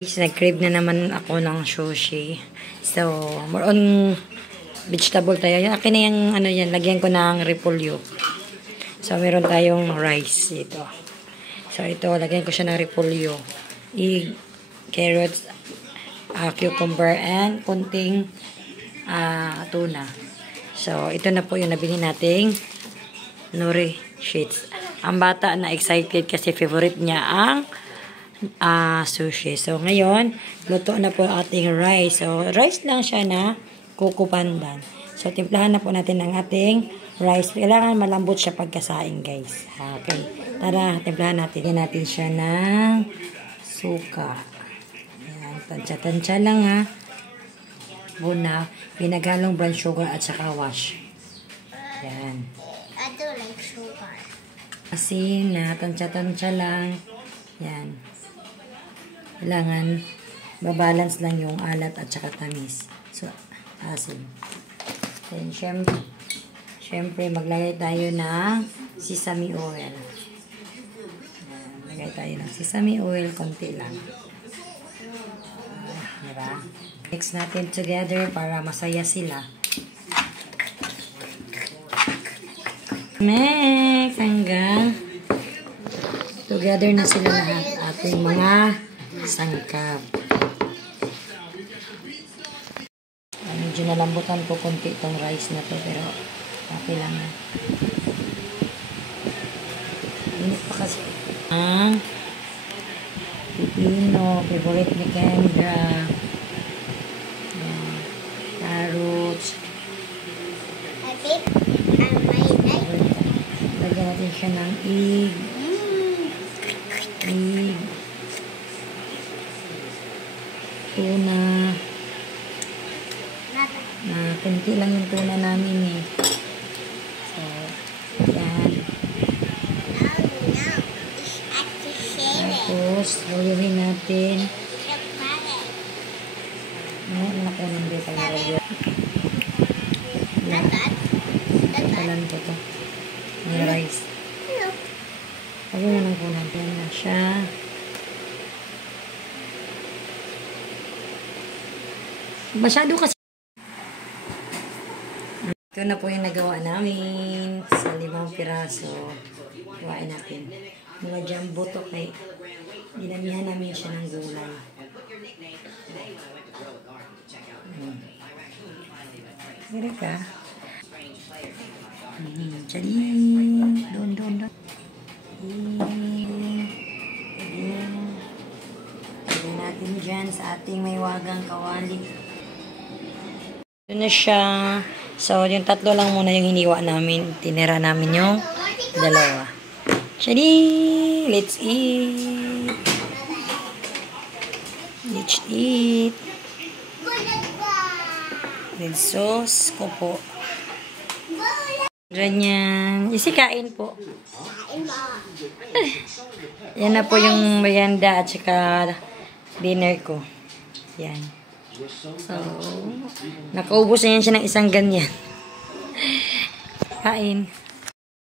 Nag-crave na naman ako ng sushi. So, more on vegetable tayo. Akin na yung ano yan, lagyan ko ng repolyo. So, meron tayong rice dito. So, ito, lagyan ko siya ng repolyo. Carrots, cucumber, and kunting tuna. So, ito na po yung nabili nating nori sheets. Ang bata na excited kasi favorite niya ang sushi. So, ngayon, luto na po ating rice. So, rice lang siya na kukupandan. So, timplahan na po natin ang ating rice. Kailangan malambot siya pagkasaing, guys. Okay. Tara, timplahan natin. Lagyan natin siya ng suka. Ayan, tansya-tansya lang ha. Buna, pinagalong brown sugar at saka wash. Ayan. I don't like sugar. Asin na, tansya-tansya lang. Ayan. Kailangan babalance lang yung alat at saka tamis. So, asin. Then, syempre maglagay tayo ng sesame oil. Maglagay tayo ng sesame oil, konti lang. Diba? Mix natin together para masaya sila. Mix hanggang together na sila lahat ating mga sangkap. Medyo nalambutan ko konti itong rice na to pero okay lang na. Init pa kasi. Ang pipino, favorite ni Kendra. Carrots. Lagyan natin siya ng egg. Tuna. Kunti lang yung tuna namin eh. So, yan. Tapos, luluhin natin. Naku, nandi pala rin. Talan ko to. May rice. Lagyan na ng kunan. Yan na siya. Masyado kasi. Ito na po yung nagawa namin sa 5 piraso. Kuhain natin. Mga jumbo to kay dinamihan namin siya ng gulay. Ganda ka? Tsading! Doon. Lagyan natin dyan sa ating may wagang kawali. Ito na siya. So, yung 3 lang muna yung hiniwa namin. Tinira namin yung 2. Shadi! Let's eat! Let's eat! With sauce ko po. Ganyan. Isi kain po. Yan na po yung merienda at saka dinner ko. Yan. So, nakaubos na yan siya ng isang ganyan. Kain.